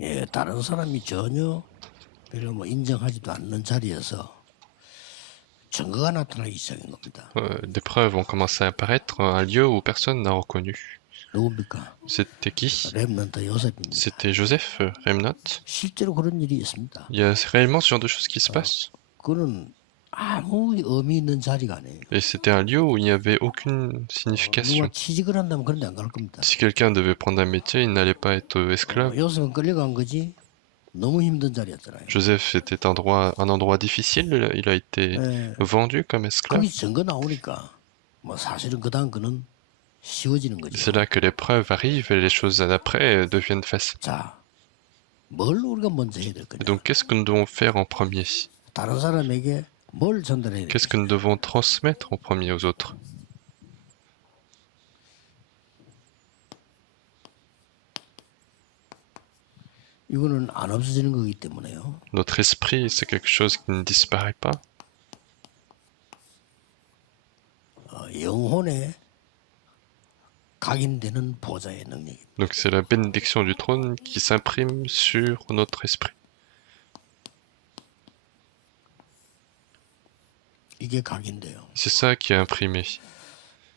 예, 다른 사람이 전혀 별로 뭐 인정하지도 않는 자리에서 증거가 나타나기 시작한 겁니다. Des preuves ont commencé à apparaître à un lieu où personne n'a reconnu. 누굽니까? C'était qui? 랩런트 요셉입니다. C'était Joseph Remnant. 실제로 그런 일이 있습니다. Il y a réellement ce genre de choses qui se passent. 그거는 아무 의미 있는 자리가 아니에요. Et c'était un lieu où il n'y avait aucune 누가 signification. 취직을 한다면 그런 데 안 갈 겁니다. Si quelqu'un devait prendre un métier, il n'allait pas être esclave. 요셉은 끌려간 거지 너무 힘든 자리였잖아요. Joseph était un endroit difficile, il a été 예, vendu comme esclave. 거기 증거 나오니까 뭐 사실은 그다음 거는 쉬워지는 거죠. C'est là que les preuves arrivent et les choses d'après deviennent faciles. 자, 뭘 우리가 먼저 해야 될 Et 거냐? donc, qu'est-ce que nous devons faire en premier? 다른 사람에게 뭘 전달해야 될 Qu'est-ce que 거냐? nous devons transmettre en premier aux autres? 이거는 안 없어지는 거기 때문에요. Notre esprit, c'est quelque chose qui ne disparaît pas. 영혼에 각인되는 보좌의 능력입니다. Donc, c'est la bénédiction du trône qui s'imprime sur notre esprit. 이게 각인돼요. C'est ça qui est imprimé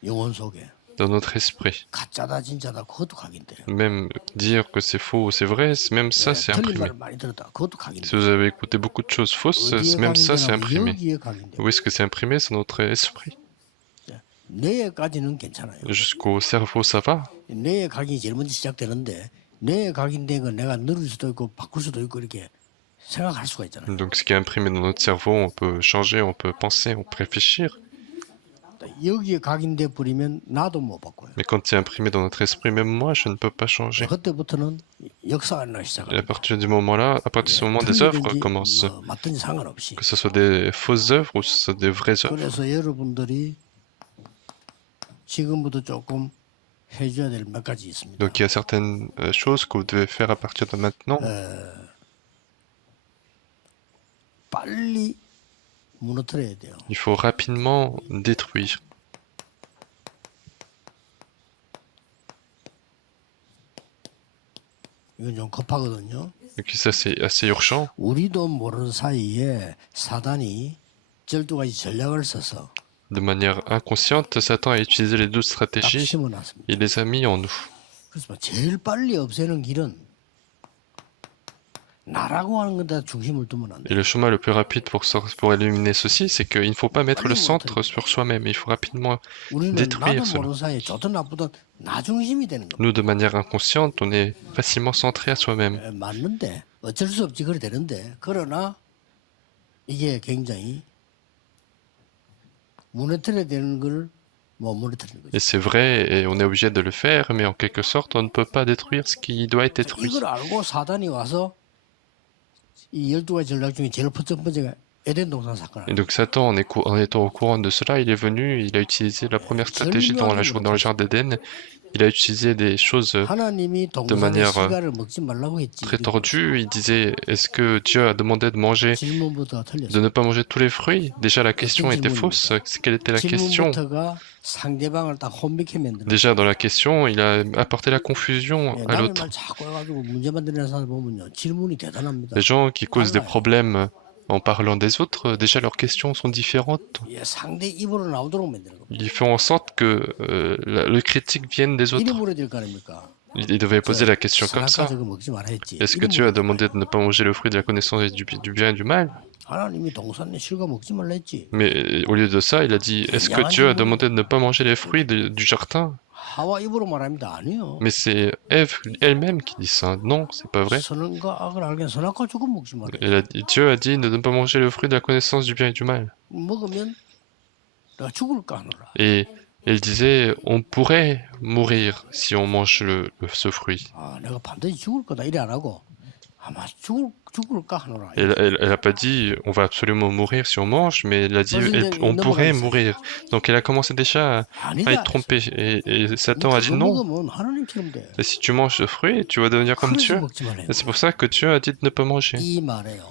영혼 속에 dans notre esprit. 가짜다 진짜다 그것도 각인돼요. Même dire que c'est faux ou c'est vrai, même ça, c'est 틀린 imprimé. 말을 많이 들었다 그것도 Si 각인돼요. vous avez écouté beaucoup de choses fausses, 어디에 même ça, c'est 각인되냐면 imprimé. 여기에 각인돼요. Où est-ce que c'est imprimé? C'est notre esprit. 뇌에까지는 괜찮아요. Jusqu'au cerveau, ça va. 뇌에 각인이 제일 먼저 시작되는데 뇌에 각인된 건 내가 누를 수도 있고 바꿀 수도 있고 이렇게 생각할 수가 있잖아요. Donc, ce qui est imprimé dans notre cerveau, on peut changer, on peut penser, on peut réfléchir. 여기에 각인돼 버리면 나도 못 바꿔요. Mais quand c'est imprimé dans notre esprit, même moi, je ne peux pas changer. 그때부터는 역사가 나기 Et à 시작합니다. partir du moment-là, à partir de ce moment, des œuvres commencent. 뭐 맞든지 상관없이. Que ce soit des fausses œuvres ou que ce soit des vraies œuvres. 그래서 여러분들이 지금부터 조금 해줘야 될 몇 가지 있습니다. Donc il y a certaines choses que vous devez faire à partir de maintenant. 빨리 무너뜨려야 돼요. Il faut rapidement détruire. 이건 좀 급하거든요. Donc ça c'est assez urgent. 우리도 모르는 사이에 사단이 12가지 전략을 써서 De manière inconsciente, Satan a utilisé les 12 딱 stratégies 심어놨습니다. et les a mis en nous. 그래서 제일 빨리 없애는 길은 나라고 하는 건데 중심을 두면 안 Et 돼요. le chemin le plus rapide pour éliminer ceci, c'est qu'il ne faut pas mettre le centre sur soi-même. Il faut rapidement 우리는 détruire 나도 cela. 모르는 사이에 좋든 나쁘든 나 중심이 되는 겁니다. Nous, de manière inconsciente, on est facilement centré à soi-même. 맞는데 어쩔 수 없지 그래 되는데 그러나 이게 굉장히 무너뜨려야 되는 걸 못 무너뜨리는 거죠. Et c'est vrai, et on est obligé de le faire, mais en quelque sorte, on ne peut pas détruire ce qui doit être détruit. 이걸 알고 사단이 와서 이 12가지 전략 중에 제일 첫 번째가 에덴 동산 사건을 Et donc Satan, en étant au courant de cela, il est venu, il a utilisé la première stratégie dans le jardin d'Éden. Il a utilisé des choses 하나님이 de 동산의 manière 씨가를 먹지 말라고 했지. très tordue. Il disait, est-ce que Dieu a demandé de manger, 질문부터가 de 틀렸어요. ne pas manger tous les fruits? Déjà, la question était fausse. Quelle était la question? 질문부터가 상대방을 딱 혼미케 만들어. Déjà, dans la question, il a apporté la confusion à 남의 l'autre. 말 자꾸 해가지고 문제 만드는 사람 보면요 질문이 대단합니다. Les gens qui causent des problèmes en parlant des autres, déjà leurs questions sont différentes. 예, 상대 입으로 나오도록 만드는 겁니다. Ils font en sorte que le critique vienne des autres. 이리 물어질 거 아닙니까? Il devait poser la question comme ça. 선악과 저거 먹지 말아 했지. Est-ce que 이리 Dieu a 물어질 demandé de ne pas manger le fruit de la connaissance du bien et du mal? 하나님이 동산의 실과 먹지 말라 했지. Mais au lieu de ça, il a dit, est-ce que Dieu a demandé de ne pas manger les fruits du jardin? 하와 입으로 말합니다. 아니요. Mais c'est Ève elle-même qui dit ça. Non, c'est pas vrai. 선과 악을 알게 선악과 조금 먹지 말아. Dieu a dit de ne pas manger le fruit de la connaissance du bien et du mal. 먹으면 내가 죽을까 하노라. Et il disait, on pourrait mourir si on mange ce fruit. 아, 내가 반드시 죽을 거다 이래 안 하고 아마 죽을까 하노라. Elle a pas dit, on va absolument mourir si on mange, mais elle a dit, on pourrait mourir. Donc elle a commencé déjà à être trompée. Et Satan a dit non. 먹으면 하나님처럼 돼. Et si tu manges ce fruit, tu vas devenir comme 그래서 Dieu. 먹지 말아요. Et c'est pour ça que Dieu a dit de ne pas manger. 이 말에요.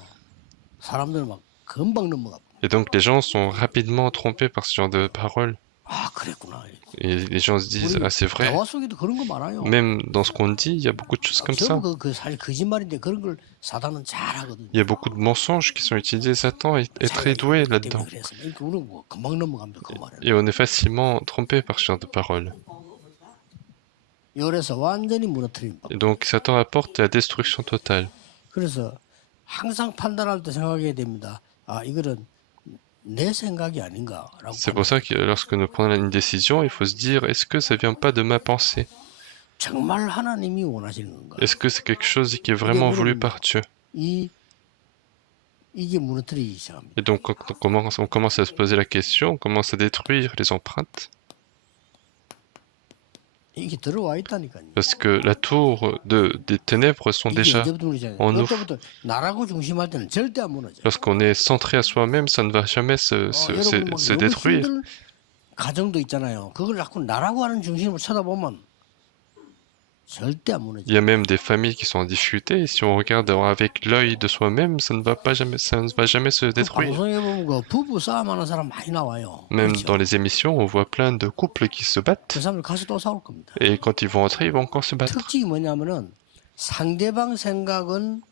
사람들은 막 금방 넘어가. Et donc les gens sont rapidement trompés par ce genre de paroles. 아, 그랬구나. Et les gens se disent, 우리 ah c'est vrai, 대화 속에도 그런 거 많아요. même dans ce qu'on dit, il y a beaucoup de choses comme ça. 전부 그 사실 거짓말인데 그런 걸 사단은 잘하거든요. Il y a beaucoup de mensonges qui sont utilisés. Satan est très 자기가 doué 이거 때문에 là-dedans. 그래서 그러니까 우리는 뭐 금방 넘어갑니다. 그 말은. Et on est facilement trompé par ce genre de paroles. 열에서 완전히 무너뜨린 법. Et donc Satan apporte la destruction totale. 그래서 항상 판단할 때 생각해야 됩니다. 아, 이거는 내 생각이 아닌가라고. C'est pour ça que lorsque nous prenons une décision, il faut se dire, est-ce que ça vient pas de ma pensée? 정말 하나님이 원하시는 건가? Est-ce que c'est quelque chose qui est vraiment voulu par Dieu? 이게 무너뜨리기 시작합니다. Et donc quand on commence à se poser la question, on commence à détruire les empreintes. 이게 들어와 있다니까요. Parce que la tour des ténèbres sont 이게 déjà 언제부터 무너지냐면 en nous. 그때부터 나라고 중심할 때는 절대 안 무너져. Lorsqu'on est centré à soi-même, ça ne va jamais 여러분 막 se 너무 détruire. 힘든 가정도 있잖아요. 그걸 자꾸 나라고 하는 중심으로 쳐다보면 절대 안 무너져. Il y a même des familles qui sont en difficulté, et si on regarde avec l'œil de soi-même, ça ne va jamais se détruire. 방송에 보면 그 부부 싸움하는 사람 많이 나와요. Même 그렇죠? dans les émissions, on voit plein de couples qui se battent, 그 사람들 가서 또 싸울 겁니다. et quand ils vont entrer, ils vont encore se battre. 특징이 뭐냐면은 상대방 생각은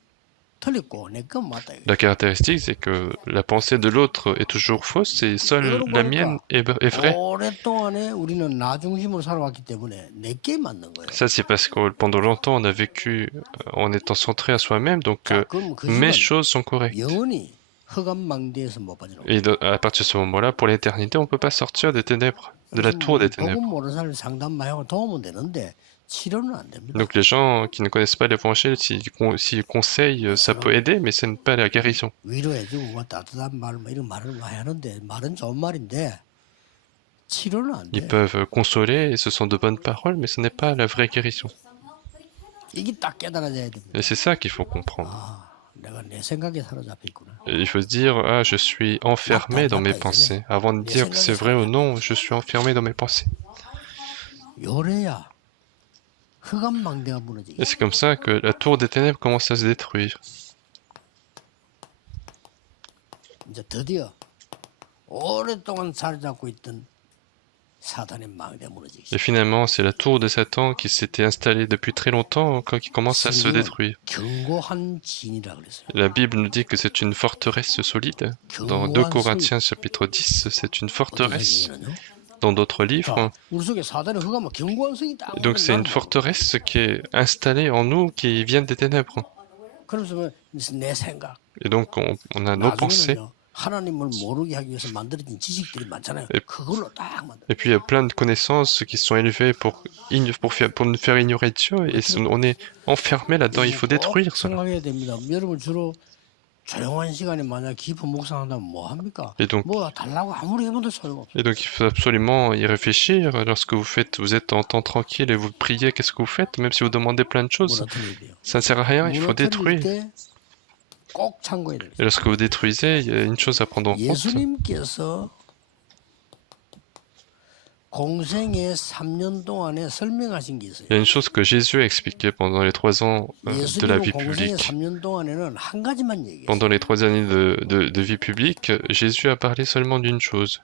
틀렸고 내 건 맞다. 이거예요. La caractéristique, c'est que la pensée de l'autre est toujours fausse, et seule la mienne est vraie. 오랫동안에 우리는 나 중심으로 살아왔기 때문에 내게 맞는 거예요. Ça, c'est parce que pendant longtemps, on a vécu en étant centré à soi-même, donc 자, 그럼 그 mes 시간 choses sont correctes. 영원히 흑암망대에서 못 빠져나오고. Et à partir de ce moment-là, pour l'éternité, on ne peut pas sortir des ténèbres, de la tour des ténèbres. 복음 모르는 사람 상담만 하고 도움은 되는데 치료는 안 됩니다. Donc les gens qui ne connaissent pas l'évangile, s'ils conseillent, ça peut aider, mais ce n'est pas la guérison. 위로해주고 뭐 따뜻한 말, 뭐 이런 말을 많이 하는데 말은 좋은 말인데 치료는 안 Ils 돼요. peuvent consoler, et ce sont de bonnes paroles, mais ce n'est pas la vraie guérison. 이게 딱 깨달아져야 됩니다. Et c'est ça qu'il faut comprendre. 아, 내가 내 생각에 사로잡혀 있구나. Et il faut se dire, ah, je suis enfermé dans mes pensées. Avant de dire que c'est vrai ou non, je suis enfermé dans mes pensées. 요래야 흑암망대가 무너지게. Et c'est comme ça que la tour des ténèbres commence à se détruire. 이제 드디어 오랫동안 자리 잡고 있던 사단의 망대가 무너지기 Et 시작. finalement, c'est la tour de Satan qui s'était installée depuis très longtemps, qui commence à se détruire. 견고한 진이라 그랬어요. La Bible nous dit que c'est une forteresse solide. Dans 2 견고한 성. Corinthiens chapitre 10, c'est une 어떤 forteresse. 성이냐면요. Dans d'autres livres. 자, 우리 속에 사단의 흑암은 견고한 성이 딱. Et donc c'est une forteresse qui est installée en nous, qui vient des ténèbres. 그러면서 내 생각. Et donc on a nos pensées. 나중에는요. 하나님을 모르게 하기 위해서 만들어진 지식들이 많잖아요. 그걸로 딱 만들어. Et puis il y a plein de connaissances qui sont élevées pour nous faire ignorer Dieu, et on est enfermé là-dedans. Il faut détruire cela. 생각해야 됩니다. 여러분 주로 조용한 시간에 만약 깊은 묵상한다면 뭐 합니까? Et donc 뭐 달라고 아무리 해봐도 소용없어. il faut absolument y réfléchir. Lorsque vous êtes en temps tranquille et vous priez, qu'est-ce que vous faites? Même si vous demandez plein de choses, 무너뜨려야 돼요. ça ne sert à rien, il faut détruire. 때 꼭 참고해야 돼요. Et lorsque vous détruisez, il y a une chose à prendre en compte. 예수님께서 공생의 3년 동안에 설명하신 게 있어요. Il y a une chose que Jésus a expliquée pendant les 3 ans de la 예수님은 vie 공생의 publique. 3년 동안에는 한 가지만 얘기했어요. Pendant les 3 années de vie publique, Jésus a parlé seulement d'une chose.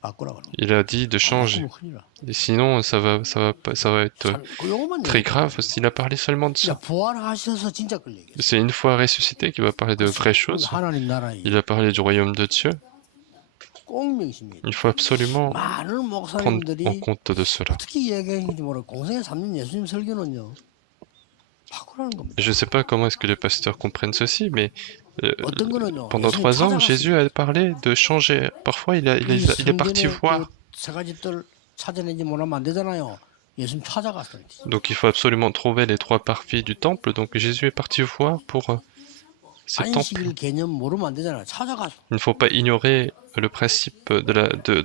바꾸라고 하는 Il a dit de changer. 바꾸면 큰일 나. Et sinon, ça va être 요것만 très 얘기해. grave s'il a parlé seulement de ça. 부활하셔서 진짜 걸 얘기했어요. C'est une fois ressuscité qu'il va parler de vraies choses. 하나님 나라에 Il a parlé du royaume de Dieu. 꼭 명심해야 돼요. Il faut absolument 많은 prendre en 목사님들이 compte de cela. 어떻게 이야기하는지 모르고 공생의 3년 예수님 설교는요. 바꾸라는 겁니다. Je ne sais pas comment est-ce que les pasteurs comprennent ceci, mais 어떤 거는요. pendant 3 ans, Jésus a parlé de changer. Parfois, il est parti voir. 세 가지 뜰 찾아내지 못하면 안 되잖아요. 예수님 찾아갔어요. Donc, il faut absolument trouver les 3 parvis du temple. Donc, Jésus est parti voir pour ces temples. 안식일 개념 모르면 안 되잖아요. 찾아가서. Il ne faut pas ignorer le principe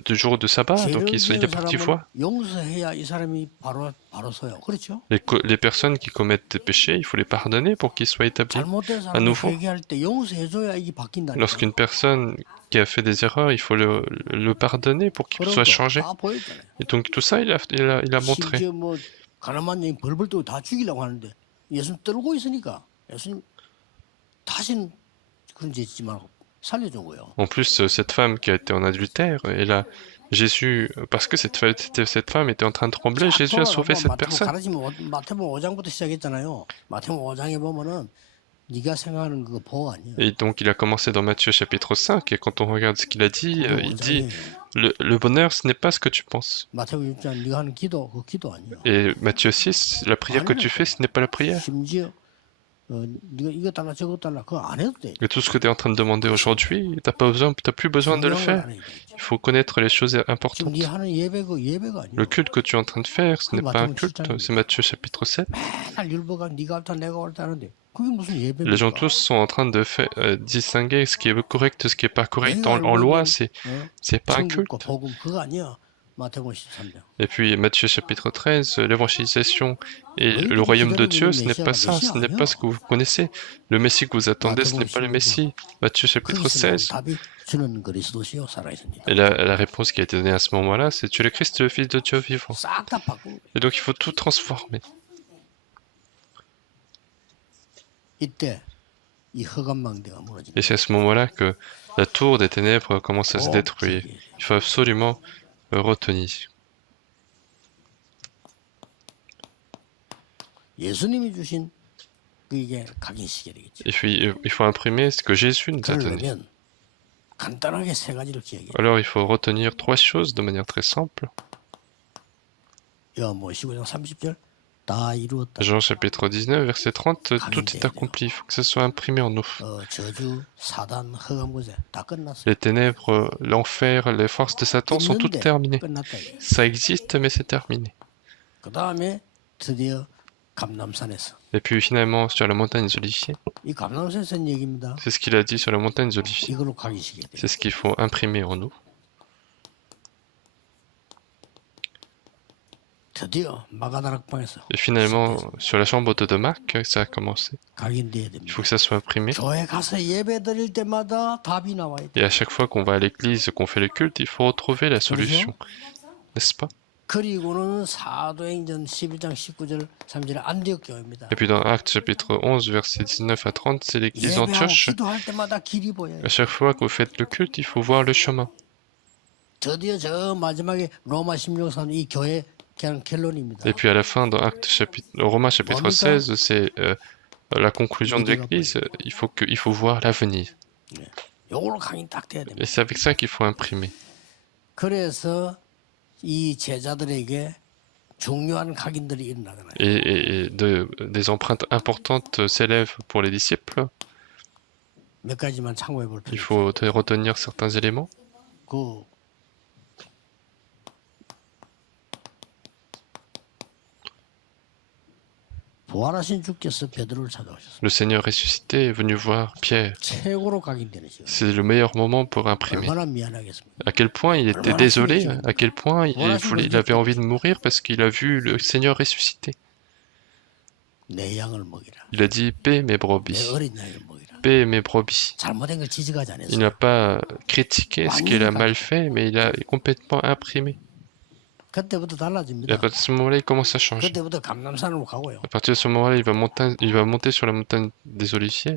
du jour de sabbat. Donc, 죄를 il 지은 est parti 사람은 voir. 용서해야 이 사람이 바로 서요. 그렇죠? Les personnes qui commettent des péchés, il faut les pardonner pour qu'ils soient établis. 잘못된 à 사람이 nouveau. 회개할 때 용서해줘야 이게 바뀐다니까. Lorsqu'une personne qui a fait des erreurs, il faut le pardonner pour qu'il soit changé. 다 보였잖아요. Et donc tout ça, il a montré. 심지어 뭐 가나만 여인 벌벌 떠고 다 죽이려고 하는데 예수님 떨고 있으니까 예수님 다시는 그런 죄 짓지 말고 살려준 거예요. En plus, cette femme qui a été en adultère, elle a Jésus, parce que cette femme était en train de trembler, 쫙 Jésus a 돌아가 sauvé 뭐 cette personne. 마태복음 5장부터 시작했잖아요. 마태복음 5장에 보면은 네가 생각하는 그 복 아니야. Et donc il a commencé dans Matthieu chapitre 5, et quand on regarde ce qu'il a dit, 그게 il dit 5장이에요. le bonheur, ce n'est pas ce que tu penses. 마태복음 6장 네가 하는 기도 그 기도 아니야. Et Matthieu 6, la prière que tu fais, ce n'est pas la prière. 심지어 네가 이거 달라 저거 달라 그거 안 해도 돼. Et tout ce que tu es en train de demander aujourd'hui, t'as plus besoin de le 중요한 걸 faire. 안 해도 돼. Il faut connaître les choses 지금 importantes. 네 하는 예배 그 예배가 Le 아니야. culte que tu es en train de faire, ce n'est pas un 마태복음 culte, 7장입니다. c'est Matthieu chapitre 7. 맨날 율법가 네가 옳다 내가 옳다 하는데 그게 무슨 Les gens 예배입니까? tous sont en train de distinguer ce qui est correct de ce qui est pas correct. 내가 En 알고 loi, 있는 c'est pas un 천국과 culte. 복음 그거 아니야. 마태복음 13장. Et puis Matthieu chapitre 13, l'évangélisation et le 너희들이 royaume de 기다리고 Dieu, 있는 ce n'est pas 메시아가 ça, ce 메시아 n'est pas 아니야. ce que vous connaissez. Le Messie que vous attendez, ce 마태복음 n'est pas le 16장. Messie. Matthieu chapitre 크리스는 16. 답이 주는 그리스도시요 살아있습니다. Et la réponse qui a été donnée à ce moment-là, c'est tu es le Christ, le Fils de Dieu vivant. 싹 다 바꾼 거예요. Et donc il faut tout transformer. 이때 이 흑암망대가 무너집니다. Et c'est à ce moment-là que la tour des ténèbres commence à se 꼭 détruire. 기억해야 돼요. Il faut absolument retenir. 예수님이 주신 그게 각인시계되겠죠. Il faut imprimer ce que Jésus nous a donné. 그러려면 간단하게 세 가지를 기억해요. Alors il faut retenir trois choses de manière très simple. 요한복음 15장 30절 다 이루었다. Jean chapitre 19, verset 30, tout est accompli. Il faut que ce soit imprimé en nous. 저주, 사단, 흑암고세 다 끝났어. Les ténèbres, l'enfer, les forces de Satan sont toutes terminées. 끝났다. 이게. Ça existe, mais c'est terminé. 그 다음에 드디어 감남산에서 Et puis finalement, sur la montagne des Oliviers, 이 감남산에서 한 얘기입니다. c'est ce qu'il a dit sur la montagne des Oliviers. 이걸로 각인시켜야 돼. C'est ce qu'il faut imprimer en nous. 드디어 마가다락방에서 Et finalement, sur la chambre de Marc, ça a commencé. 각인돼야 Il 됩니다. faut que ça soit imprimé. 교회 가서 예배 드릴 때마다 답이 나와야 돼. Et à chaque fois qu'on va à l'église, qu'on fait le culte, il faut retrouver la solution. N'est-ce pas? 그리고는 사도행전 12장 19절 3절에 안디옥 교회입니다. Et puis dans Actes chapitre 11, versets 19 à 30, c'est l'église 예배하고 d'Antioche. 기도할 때마다 길이 보여요. À chaque fois que vous faites le culte, il faut voir le chemin. 드디어 저 마지막에 로마 16상 이 교회 그냥 결론입니다. Et puis à la fin, dans Romains chapitre 16, c'est la conclusion de l'église. Il faut voir l'avenir. 요걸로 강인 딱 돼야 됩니다. Et c'est avec ça qu'il faut imprimer. 그래서 이 제자들에게 중요한 각인들이 일어나잖아요. Et des empreintes importantes s'élèvent pour les disciples. 몇 가지만 참고해 볼 Il 필요. faut retenir certains éléments. 그 부활하신 주께서 베드로를 찾아오셨어요. Le Seigneur ressuscité est venu voir Pierre. 최고로 각인되는 시간. C'est le meilleur moment pour imprimer. 얼마나 미안하겠습니까? À quel point il était désolé, à quel point il avait envie de mourir parce qu'il a vu le Seigneur ressuscité. 내 양을 먹이라. Il a dit, paix mes 내 brebis, 어린 양을 먹이라. paix mes brebis. 잘못된 걸 지적하지 Il 않았어요. n'a pas critiqué ce qu'il a mal fait, mais il a complètement imprimé. 그때부터 Et 달라집니다. à partir de ce moment-là, il commence à changer. 그때부터 감남산으로 가고요. À partir de ce moment-là, il va monter sur la montagne des Oliviers.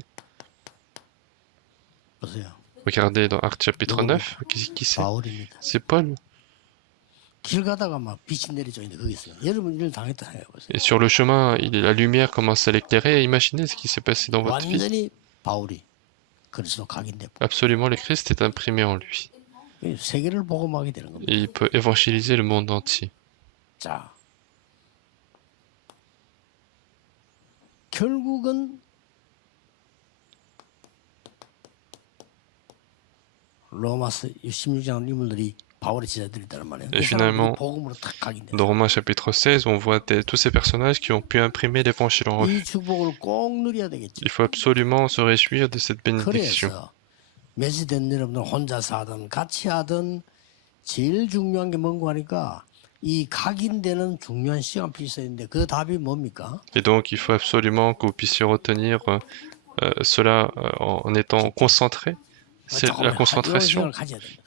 보세요. Regardez dans Actes chapitre 9, qui c'est? 바울입니다. C'est Paul. 길 가다가 막 빛이 내려져 있는데 거기 있어요. 여러분 이를 당했다 생각해보세요. Et sur le chemin, la lumière commence à l'éclairer. Imaginez ce qui s'est passé dans votre vie. 완전히 바울이 그리스도 각인돼. Absolument, le Christ est imprimé en lui. 세계를 복음하게 되는 겁니다. Et il peut évangéliser le monde entier. 자, 결국은 로마서 16장 인물들이 바울의 제자들이란 말이에요. Et finalement, 복음으로 탁 각인돼. Dans Romains chapitre 16, on voit tous ces personnages qui ont pu imprimer l'évangile en eux. 이 축복을 꼭 누려야 되겠죠. Il faut absolument se réjouir de cette bénédiction. 그래서 메시된 여러분들 혼자서 하든 같이 하든 제일 중요한 게 뭔가 하니까 이 각인되는 중요한 시간표 있어야 되는데 그 답이 뭡니까? Et donc, il faut absolument que vous puissiez retenir cela en étant concentré. C'est la concentration.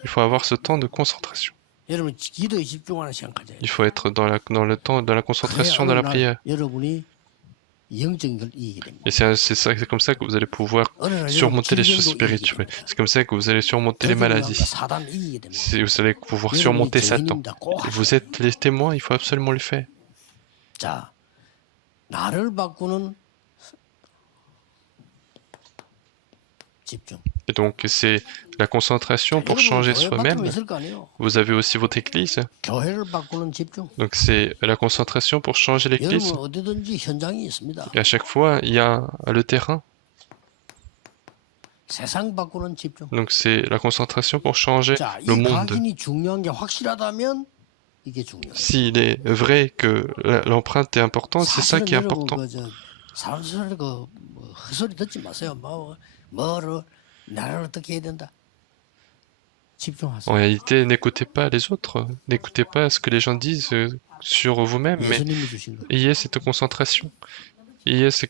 Il faut avoir ce temps de concentration. 여러분 기도에 집중하는 시간 가져야 Il faut être dans le temps de la concentration dans la prière. 여러분이 영적인 걸 이기게 됩니다. Et c'est comme ça que vous allez pouvoir 어느 날 surmonter les choses 질병도 이기게 spirituelles. 됩니다. C'est comme ça que vous allez surmonter les 대적이라니까 maladies. 사단을 이기게 됩니다. Vous allez pouvoir 여러분이 surmonter Satan. 증인입니다. 꼭 Et 하셔야 vous êtes les témoins, il faut absolument le faire. 자, 나를 바꾸는 집중. Et donc, c'est la concentration pour 여러분 changer 교회 soi-même. 바꾸는 거 있을 거 아니에요? Vous avez aussi votre église. 교회를 바꾸는 집중. Donc, c'est la concentration pour changer l'église. 여러분 어디든지 현장이 있습니다. Et à chaque fois, il y a le terrain. 세상 바꾸는 집중. Donc, c'est la concentration pour changer 자, le 이 monde. 각인이 중요한 게 확실하다면 이게 중요해요. S'il est vrai que l'empreinte est importante, c'est ça qui est 여러분 important. 사람들 헛소리 듣지 마세요. 뭐를 나를 어떻게 해야 된다. 집중하세요. En réalité, n'écoutez pas les autres. N'écoutez pas ce que les gens disent sur vous-même, mais 예수님이 주신 거. ayez cette concentration. Ayez c'est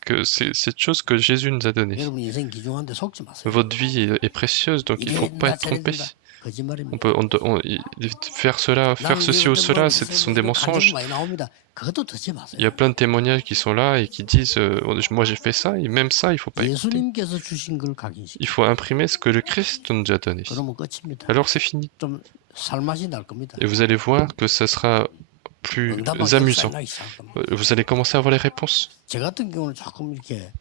cette chose que Jésus nous a donnée. 여러분 인생 귀중한데 속지 마세요. Votre vie est précieuse, donc il ne faut pas être trompé. 거짓말입니다. Faire cela, faire ceci ou cela, ce sont des mensonges. 많이 나옵니다. 그것도 듣지 마세요. Il y a plein de témoignages qui sont là et qui disent moi j'ai fait ça, et même ça, il faut pas écouter. 예수님께서 주신 걸 각인시켜. Il faut imprimer ce que le Christ nous a donné. 그러면 끝입니다. Alors c'est fini. 좀 살맛이 날 겁니다. Et vous allez voir que ça sera plus 응답하기 amusant. 시작하기 시작할 겁니다. Vous allez commencer à avoir les réponses. 제 같은 경우는 조금 이렇게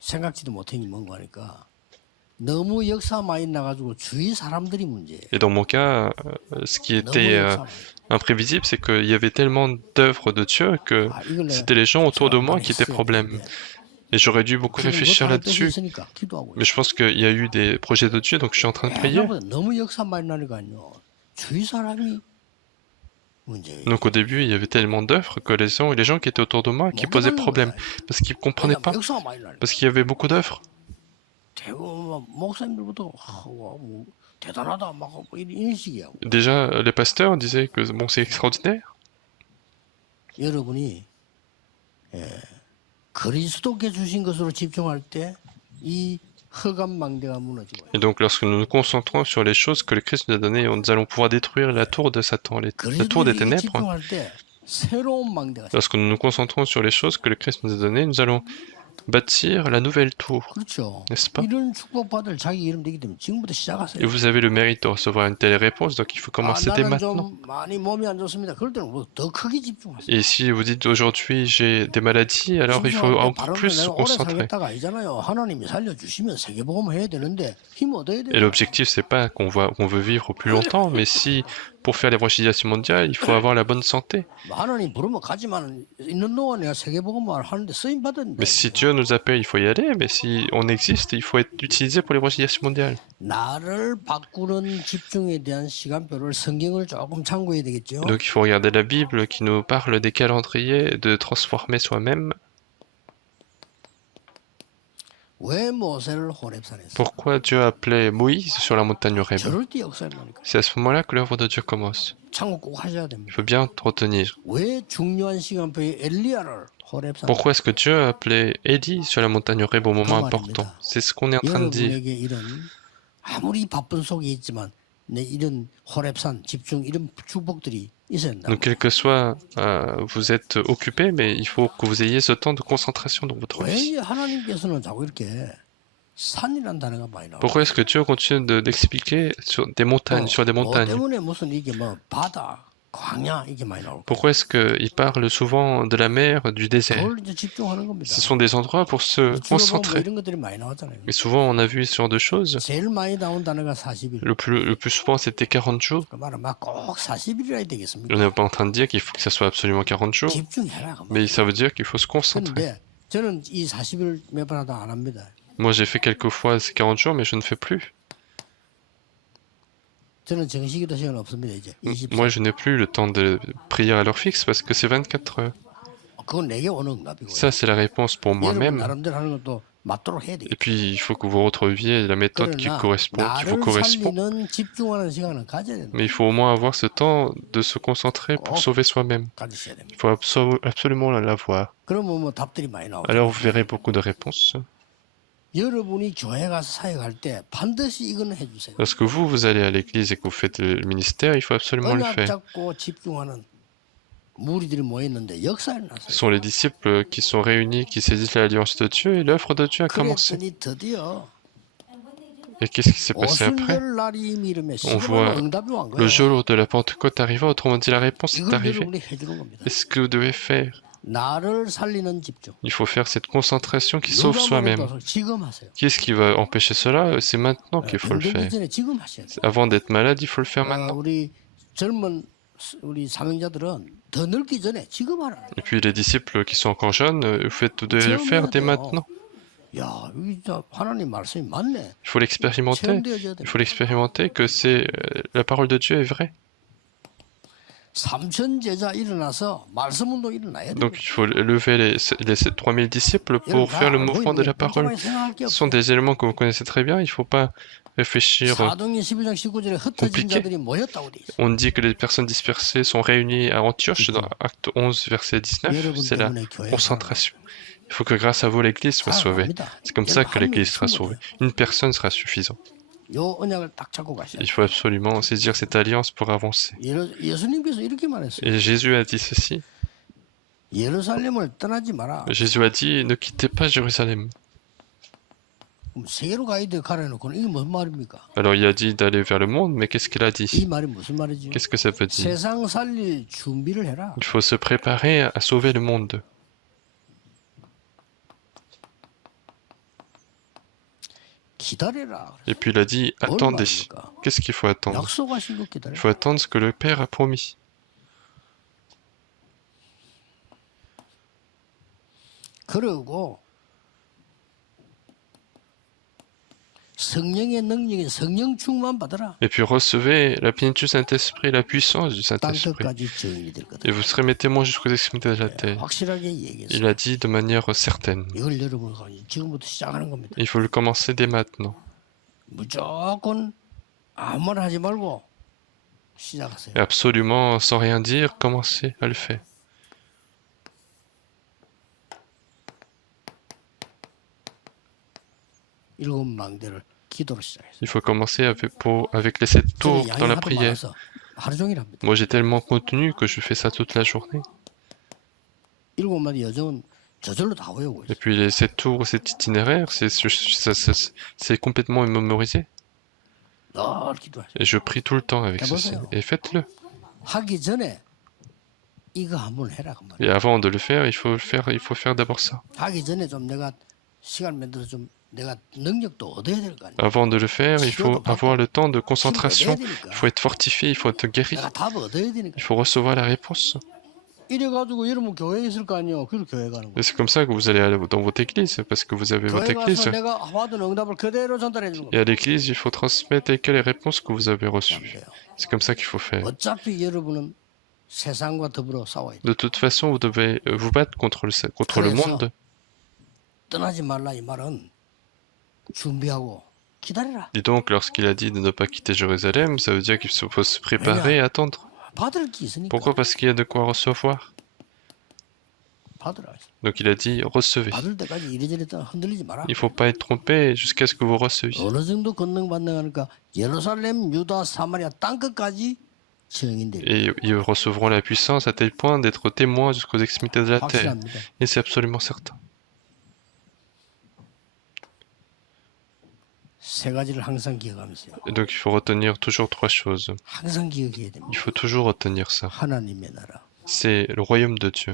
생각지도 못한 게 뭔가 하니까 너무 역사 많이 나가지고 주위 사람들이 문제예요. Et dans mon cas, ce qui 너무 était 역사 많이. imprévisible, c'est qu'il y avait tellement d'œuvres de Dieu que 아, 이걸 내가 c'était les gens autour de moi 많이 qui étaient 했어야 problème. 되는데 Et j'aurais dû beaucoup 지금 réfléchir 못할 때도 là-dessus. 있으니까 기도하고 Mais je pense qu'il y a eu des projets de Dieu, donc je suis en train de prier. 있어요. 너무 역사 많이 나니까요. 주위 사람이 문제예요. Donc au début, il y avait tellement d'œuvres que les gens qui étaient autour de moi qui posaient problème parce qu'ils ne comprenaient pas, 역사가 많이 나니까. parce qu'il y avait beaucoup d'œuvres. 대부분 목사님들부터 대단하다 막 이런 식이야. Déjà, les pasteurs disaient que bon, c'est extraordinaire. 여러분이 그리스도께 주신 것으로 집중할 때 이 흑암망대가 무너지고요. Et donc, lorsque nous nous concentrons sur les choses que le Christ nous a données, nous allons pouvoir détruire la tour de Satan, la tour des 그리스도에게 ténèbres. 집중할 때 새로운 망대가 생겨요. Lorsque nous nous concentrons sur les choses que le Christ nous a données, nous allons bâtir la nouvelle tour, 그렇죠. n'est-ce pas? 이런 축복받을 자기 이름 되기 때문에 지금부터 Et 시작하세요. vous avez le mérite de recevoir une telle réponse, donc il faut commencer dès 나는 maintenant. 좀 많이 몸이 안 좋습니다. 그럴 때는 더 크게 집중하세요. Et si vous dites aujourd'hui j'ai des maladies, alors il faut encore plus se 내가 오래 concentrer. 살겠다가 아니잖아요. 하나님이 살려주시면 세계복음 해야 되는데 힘 얻어야 Et 돼요. l'objectif, c'est pas qu'on veut vivre plus longtemps, mais si pour faire l'évangélisation mondiale, il faut avoir la bonne santé. 하나님 부르면 가지만 있는 동안 내가 세계복음을 하는데 쓰임 받았는데 Mais si Dieu nous appelle, il faut y aller. Mais si on existe, il faut être utilisé pour l'évangélisation mondiale. 나를 바꾸는 집중에 대한 시간표를 성경을 조금 참고해야 되겠죠. Donc il faut regarder la Bible qui nous parle des calendriers, de transformer soi-même. 왜 모세를 호렙산에 했어? Pourquoi Dieu a appelé Moïse sur la montagne Horeb? 저럴 때 역사를 나니까 C'est à ce moment-là que l'œuvre de Dieu commence. 참고 꼭 하셔야 Il 됩니다. faut bien retenir. 왜 중요한 시간표에 엘리야를 호렙산? Pourquoi est-ce que Dieu a appelé Élie sur la montagne Horeb au moment 말입니다. important? C'est ce qu'on est en train de dire. 여러분에게 이런 아무리 바쁜 속에 있지만 내 이런 호렙산 집중 이런 축복들이 있어야 된다. Donc quel que soit, vous êtes occupé, mais il faut que vous ayez ce temps de concentration dans votre vie. 왜 하나님께서는 자꾸 이렇게 산이라는 단어가 많이 나와? Pourquoi est-ce que Dieu continue d'expliquer sur des montagnes, sur des 뭐 montagnes? 때문에 무슨 이게 뭐 바다, 광야 이게 많이 나올까? Pourquoi est-ce qu'il parle souvent de la mer, du désert? 그걸 이제 집중하는 겁니다. Ce sont des endroits pour se 주로 보면 뭐 concentrer. 이런 것들이 많이 나왔잖아요. Mais souvent, on a vu ce genre de choses. 제일 많이 나온 단어가 40일. Le plus souvent, c'était 40 jours. 그 말은 막꼭 40일이라 해야 되겠습니까? On n'est pas en train de dire qu'il faut que ça soit absolument 40 jours, 집중해라. 그 말. mais ça veut dire qu'il faut se concentrer. 그런데 저는 이 40일 몇 번 하다 안 합니다. Moi, j'ai fait quelques fois ces 40 jours, mais je ne fais plus. 저는 정식이도 시간 없습니다 이제. 24. Moi, je n'ai plus le temps de prier à l'heure fixe parce que c'est 24 heures. 그건 내게 오는 응답이고. Ça, c'est la réponse pour 여러분 moi-même. 나름대로 하는 것도 맞도록 해야 Et 되겠죠. puis, il faut que vous retrouviez la méthode qui 그러나 vous 나를 correspond. 살리는 집중하는 시간은 가져야 된다. Mais il faut au moins avoir ce temps de se concentrer pour sauver soi-même. 가지셔야 됩니다. Il faut absolument l'avoir. 그러면 뭐 답들이 많이 나오죠. Alors vous verrez beaucoup de réponses. 여러분이 교회 가서 사역할 때 반드시 이거는 해주세요. Lorsque vous allez à l'église et que vous faites le ministère, il faut absolument le 언약 faire. 잡고 집중하는 무리들이 모였는데 역사를 Ce 났어요. sont les disciples qui sont réunis, qui saisissent l'alliance de Dieu, et l'œuvre de Dieu a commencé. 그랬더니 드디어 Et qu'est-ce qui s'est passé après? 오순절 날이 이름에 On 시급한 voit 응답이 온 le 거예요. jour de la Pentecôte arriva, autrement dit, la réponse est 이걸 arrivée. 여러분이 해주는 겁니다. Et ce que vous devez faire, 나를 살리는 집중. il faut faire cette concentration qui sauve 누가 soi-même. 뭐래도 지금 하세요. Qui est-ce qui va empêcher cela? C'est maintenant qu'il faut le 병들기 faire. 전에 지금 하셔야 돼요. Avant d'être malade, il faut le faire maintenant. 우리 젊은 우리 사명자들은 더 늙기 전에 지금 하라. Et puis les disciples qui sont encore jeunes, vous devez le faire dès maintenant. 야, 여기 진짜 하나님 말씀이 맞네. Il faut l'expérimenter. 체험되어져야 돼. Il faut l'expérimenter que c'est la parole de Dieu est vraie. 3천 제자 일어나서 말씀 운동 일어나야 돼. Donc il faut lever les 3000 disciples pour faire le mouvement de la parole. Ce sont des éléments que vous connaissez très bien. Il ne faut pas réfléchir. 사도행전 12장 19절에 흩어진 compliqué. 자들이 모였다고 돼 있어. On dit que les personnes dispersées sont réunies à Antioche dans Acte 11, verset 19. 여러분 C'est la 때문에 교회가 concentration. Il faut que grâce à vous, l'Église soit sauvée. 살아납니다. C'est comme ça que l'Église sera sauvée. Une personne sera suffisante. 요 언약을 딱 잡고 가셔야 Il 돼. faut absolument saisir cette alliance pour avancer. 예수님께서 이렇게 말했어요. Et Jésus a dit ceci. 예루살렘을 떠나지 마라. Jésus a dit, ne quittez pas Jérusalem. 그럼 세계로 가야 돼 가려놓고는 이게 무슨 말입니까? Alors il a dit d'aller vers le monde, mais qu'est-ce qu'il a 이 dit? 말이 무슨 말이지? Qu'est-ce que ça veut dire? 세상 살릴 준비를 해라. Il faut se préparer à sauver le monde. 기다려라. Et puis il a dit, 뭘 attendez. 말입니까? Qu'est-ce qu'il faut attendre? 약속하신 거 Il 기다려. faut attendre ce que le Père a promis. 그러고 성령의 능력에 성령 충만 받아라. Et puis recevez la plénitude du Saint-Esprit, la puissance du 땅 Saint-Esprit. 끝까지 증인이 될 거다. Et vous serez mes témoins jusqu'aux extrémités de la terre. 확실하게 얘기했어. Il a dit de manière certaine. 이걸 여러분 지금부터 시작하는 겁니다. Il faut le commencer dès maintenant. 무조건 아무 말 하지 말고 시작하세요. Et absolument, sans rien dire, commencez à le faire. 일곱 망대를 기도로 시작했어요. Il faut commencer avec les 7 tours 저는 dans la 양이 하도 prière. 많아서 하루 종일 합니다. Moi j'ai tellement contenu que je fais ça toute la journée. 일곱 마디 여정은 저절로 다 외우고 Et 있어요. puis les 7 tours, cet itinéraire, c'est complètement mémorisé. 늘 기도하세요. Et je prie tout le temps avec ceci. Et faites-le. 하기 전에 이거 한번 해라 그 말이에요. Et avant de le faire, il faut faire d'abord ça. 하기 전에 좀 내가 시간 만들어서 좀 내가 능력도 얻어야 될 거 아니에요. Avant de le faire, il faut avoir le temps de concentration. Il faut être fortifié, il faut être guéri. 내가 답을 얻어야 되니까. Il faut recevoir la réponse. 이래가지고 여러분 교회에 있을 거 아니에요. 그리고 교회 가는 거예요. Et c'est comme ça que vous allez aller dans votre église, parce que vous avez votre 교회 église. 가서 내가 받은 응답을 그대로 전달해 주는 Et 거예요. à l'église, il faut transmettre telles que les réponses que vous avez reçues. 돼요. C'est comme ça qu'il faut faire. 어차피 여러분은 세상과 더불어 싸워야 돼. De toute façon, vous devez vous battre contre le monde. 떠나지 말라 이 말은 준비하고 기다려라. Et donc, lorsqu'il a dit de ne pas quitter Jérusalem, ça veut dire qu'il faut se préparer et attendre. 받을 게 있으니까 Pourquoi? Parce qu'il y a de quoi recevoir. 받으라. Donc il a dit, recevez. 받을 때까지 이리저리 흔들리지 마라. Il ne faut pas être trompé jusqu'à ce que vous receviez. 어느 정도 권능 받는다니까 예루살렘, 유다, 사마리아 땅 끝까지 증인들. Et ils recevront la puissance à tel point d'être témoins jusqu'aux extrémités de la terre. 확실합니다. Et c'est absolument certain. 세 가지를 항상 기억하면서요. Et donc il faut retenir toujours 3 choses. 항상 기억해야 됩니다. Il faut toujours retenir ça. 하나님의 나라. C'est le royaume de Dieu.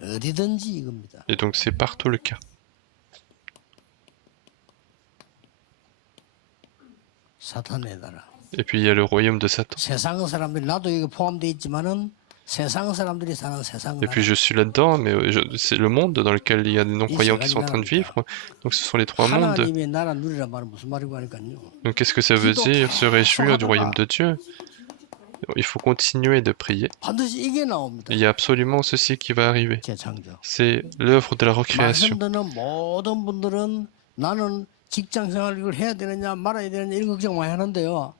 어디든지 이겁니다. Et donc c'est partout le cas. 사탄의 나라. Et puis il y a le royaume de Satan. 세상 사람들이 나도 여기 포함되어 있지만은 세상 사람들이 사는 세상 Et 나라. puis je suis là-dedans, mais c'est le monde dans lequel il y a des non-croyants qui sont en train de vivre. Donc ce sont les 3 mondes. 하나님의 나라 누리란 말은 무슨 말이고 하니까요. Donc qu'est-ce que ça veut dire? Se réjouir du royaume de Dieu. Il faut continuer de prier. 반드시 이게 나옵니다. Il y a absolument ceci qui va arriver. 재창조. C'est l'œuvre de la recréation. 말씀 듣는 모든 분들은 나는 직장 생활 이걸 해야 되느냐 말아야 되느냐 이런 걱정 많이 하는데요.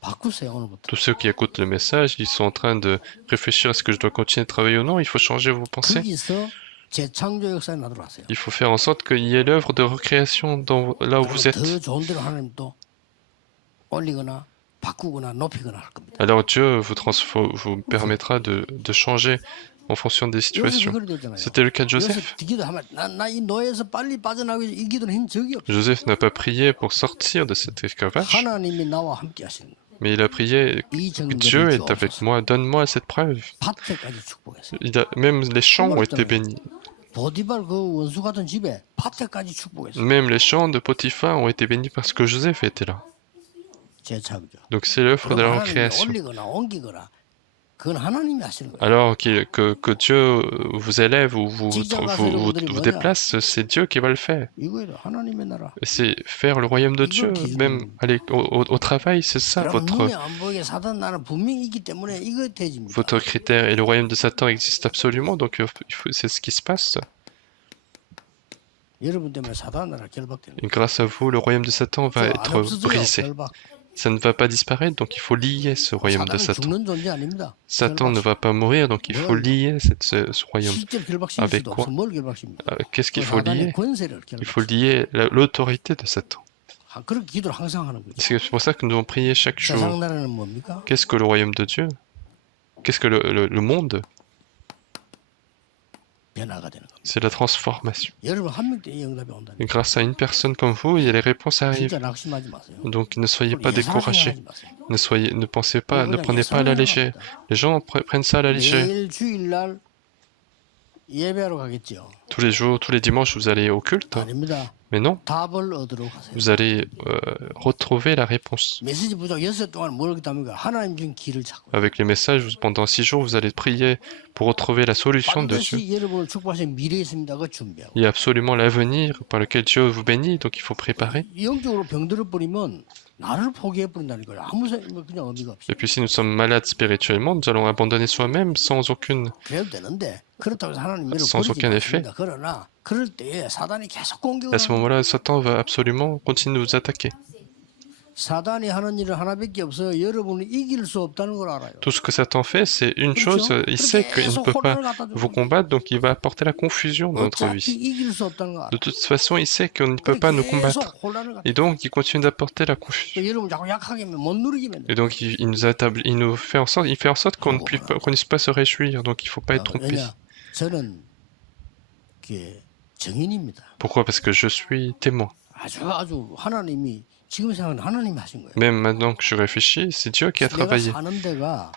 바꾸세요 오늘부터. Tous ceux qui écoutent le message, ils sont en train de réfléchir à ce que je dois continuer de travailler ou non. Il faut changer vos pensées. 거기서 재창조 역사에 나도록 하세요. Il faut faire en sorte qu'il y ait l'œuvre de recréation là où vous êtes. 더 좋은 대로 하나님 또 올리거나 바꾸거나 높이거나 할 겁니다. Alors Dieu vous permettra de changer en fonction des 요셉이 situations. 그래 됐잖아요. C'était le cas de 요셉 Joseph. 기도하면 나 이 노예에서 빨리 빠져나가기 위해서 이 기도는 한 적이 없어요. Joseph n'a pas prié pour sortir de cet esclavage, 하나님이 나와 함께 하시는 거예요. mais il a prié 이 Dieu 증거를 est avec 주옵소서. moi, donne-moi cette preuve. 밭에까지 축복했어요. Même les champs ont été bénis. 보디발 그 원수 같은 집에 밭에까지 축복했어요. Même les champs de Potiphar ont été bénis parce que Joseph était là. 제착이죠. Donc c'est l'œuvre de la 그럼 하나님이 recréation. 올리거나 옮기거나 그건 하나님이 하시는 거예요. Alors que Dieu vous élève ou vous déplace, c'est Dieu qui va le faire. 이거예요. 하나님의 나라. C'est faire le royaume de Dieu. Même aller au travail, c'est ça 그럼 votre 눈에 안 보이게 사단 나라는 분명히 있기 때문에 이거 되집니다. votre critère. Et le royaume de Satan existe absolument, donc c'est ce qui se passe. 여러분 때문에 사단 나라 결박되는 Et grâce à vous, le royaume de Satan va 거예요. 안 être 없어져요. brisé. 결박. Ça ne va pas disparaître, donc il faut lier ce royaume de 사단은 Satan. 죽는 존재 아닙니다. Satan ne va pas mourir, donc il faut lier ce royaume. 실제로 결박시킬 Avec 수도 quoi? 없어. 뭘 결박십니까? Qu'est-ce qu'il 그 faut 사단의 lier? 권세를 Il faut 결박시켜. lier l'autorité de Satan. 그렇게 기도를 항상 하는 거죠. C'est pour ça que nous devons prier chaque jour. 세상 나라는 뭡니까? Qu'est-ce que le royaume de Dieu? Qu'est-ce que le monde? 변화가 되는 겁니다. C'est la transformation. 여러분 한 명 때 이 응답이 온다는 Et grâce à une personne comme vous, il y a les réponses arrivent. 진짜 낙심하지 마세요. Donc ne soyez pas 예사를 découragés. 생각하지 마세요. Ne pensez pas, ne prenez pas à la légère. Les gens prennent ça à la légère. 매일 주일날 예배하러 가겠죠. Tous les jours, tous les dimanches, vous allez au culte. 아닙니다. Mais non, 답을 얻으러 가세요. vous allez retrouver la réponse. 메시지 부족 6일 동안 뭘 그럽니까? 하나님 준 길을 찾고. Avec les messages, pendant 6 jours, vous allez prier pour retrouver la solution de Dieu. 반드시 여러분을 축복하신 미래에 있습니다. 그거 준비하고. Il y a absolument l'avenir par lequel Dieu vous bénit, donc il faut préparer. 영적으로 병들어 버리면 나를 포기해 버린다는 거예요. 아무 그냥 의미가 없어요. Et puis si nous sommes malades spirituellement, nous allons abandonner soi-même sans 그래도 되는데 그렇다고 해서 하나님 우리를 sans 버리지 aucun effet. 않습니다. 그러나 그럴 때 사단이 계속 공격을 À ce 하는 moment-là, Satan va absolument continuer de vous attaquer. 사단이 하는 일은 하나밖에 없어요. 여러분을 이길 수 없다는 걸 알아요. Tout ce que Satan fait, c'est une chose, il sait qu'il ne peut pas vous combattre, donc il va apporter la confusion dans notre 어차피 vie. 이길 수 없다는 거 알아요. De toute façon, il sait qu'on ne peut pas nous combattre. 계속 혼란을 갖다. Et donc, il continue d'apporter la confusion. 여러분 자꾸 약하게 하면 못 누리기면 Et donc, il nous fait en sorte qu'on ne puisse pas se réjouir, donc il ne faut pas être trompé. 왜냐? 저는 그 정인입니다. Pourquoi? Parce que je suis témoin. 아주 하나님이 지금 생각은 하나님이 하신 거예요. Même maintenant que je réfléchis, c'est Dieu qui a 내가 travaillé. 사는 데가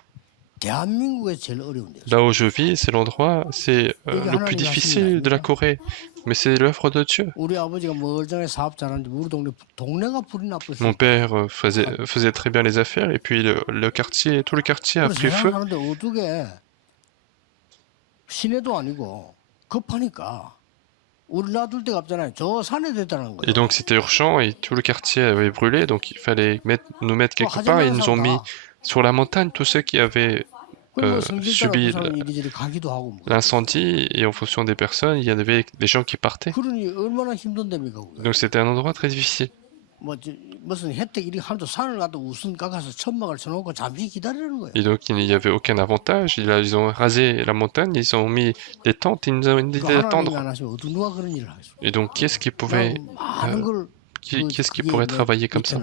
대한민국에서 제일 어려운 데요. Là où je vis, c'est l'endroit, c'est le plus difficile de la Corée. Mais c'est l'œuvre de Dieu. 우리 아버지가 멀쩡하게 사업 잘하는데 우리 동네가 불이 났어요. Mon père faisait très bien les affaires et puis tout le quartier a pris feu. 하는데 어떻게 시내도 아니고 급하니까 우리 놔둘 데가 없잖아요. 저 산에 됐다는 거예요. Et donc c'était urgent et tout le quartier avait brûlé, donc il fallait nous mettre quelque part et ils nous ont mis sur la montagne tous ceux qui avaient subi l'incendie et en fonction des personnes, il y avait des gens qui partaient. Donc c'était un endroit très difficile. Et donc il n'y avait aucun avantage. Ils ont rasé la montagne, ils ont mis des tentes, ils nous ont dit d'attendre. Et donc qui est-ce qui pourrait travailler comme ça?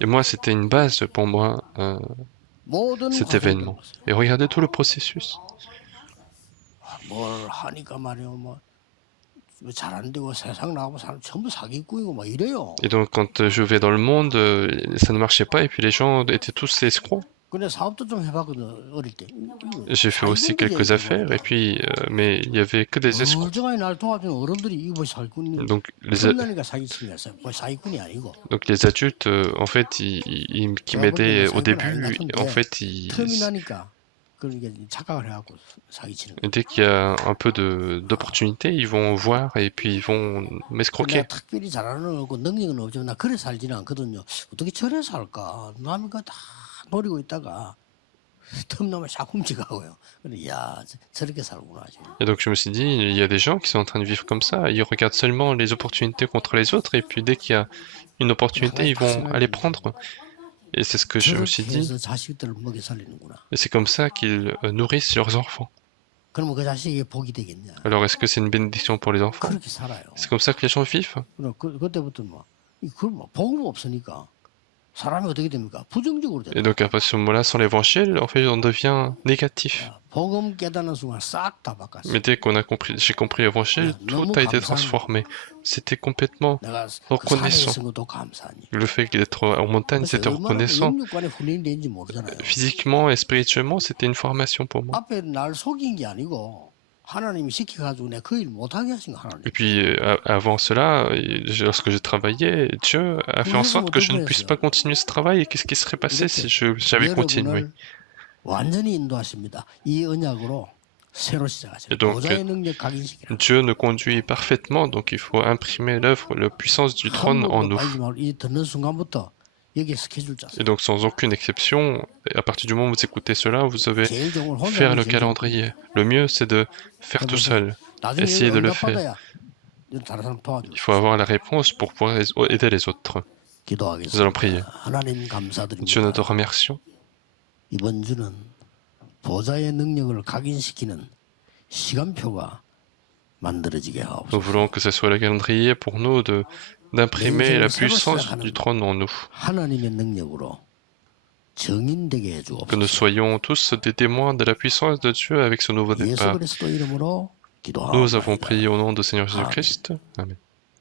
Et moi, c'était une base pour moi, cet événement. Et regardez tout le processus. Et donc quand je vais dans le monde, ça ne marchait pas et puis les gens étaient tous escrocs. J'ai fait aussi quelques affaires et puis mais il y avait que des escrocs. Donc les adultes en fait qui m'aidaient au début en fait dès qu'il y a un peu d'opportunité, ils vont voir et puis ils vont m'escroquer. Et donc je me suis dit, il y a des gens qui sont en train de vivre comme ça, ils regardent seulement les opportunités contre les autres et puis dès qu'il y a une opportunité, ils vont aller prendre. Et c'est ce que je me suis dit. Et c'est comme ça qu'ils nourrissent leurs enfants. Alors est-ce que c'est une bénédiction pour les enfants? C'est comme ça que les gens vivent. 사람이 어떻게 됩니까? 부정적으로 Et 돼요. donc à partir de ce moment-là, sans l'évangile, en fait, on devient négatif. 복음 깨닫는 순간 싹 다 바꿨어요. Mais dès qu'on a compris, j'ai compris l'évangile, tout 너무 a été 감사한 transformé. C'était complètement 내가 그 산에 reconnaissant. 있은 것도 감사하니. Le fait d'être en montagne, 그래서 c'était 얼마나 reconnaissant. 영육간에 훈련이 되는지 모르잖아요. Physiquement et spirituellement, c'était une formation pour moi. 앞에 날 속인 게 아니고 하나님이 시켜가지고 내가 그 일 못하게 하신 거 하나님. Et puis avant cela, lorsque j'ai travaillé, Dieu a fait en sorte que je ne puisse pas continuer ce travail. Et qu'est-ce qui serait passé si j'avais continué? 여러분을 완전히 인도하십니다. 이 언약으로 새로 Et 시작하세요. donc, 보좌의 능력 각인시키라. Dieu nous conduit parfaitement, donc il faut imprimer l'œuvre, la puissance du 한 trône en 번도 nous. 빠지지 말고 이 듣는 순간부터 여기 스케줄 짜세요. Et donc sans aucune exception, à partir du moment où vous écoutez cela, vous devez 제일 좋은 건 혼자 faire 하는 le 게 제일 calendrier. Le mieux, c'est de faire tout seul. 나중에 Essayez de le faire. 응답받아야 다른 사람 도와주고 Il faut avoir la réponse pour pouvoir aider les autres. Nous allons prier. 기도하겠습니다. 하나님 Dieu, nous 감사드립니다. te remercions. 이번 주는 보좌의 능력을 각인시키는 시간표가 만들어지게 Nous 하옵소서. voulons que ce soit le calendrier pour nous d'imprimer la puissance du trône en nous. 하나님의 능력으로 정인되게 Que nous 해주옵소서. soyons tous des témoins de la puissance de Dieu avec ce nouveau 예수 départ. 그리스도 이름으로 Nous avons 기도하옵나이다. prié au nom du Seigneur Jésus-Christ. Amen.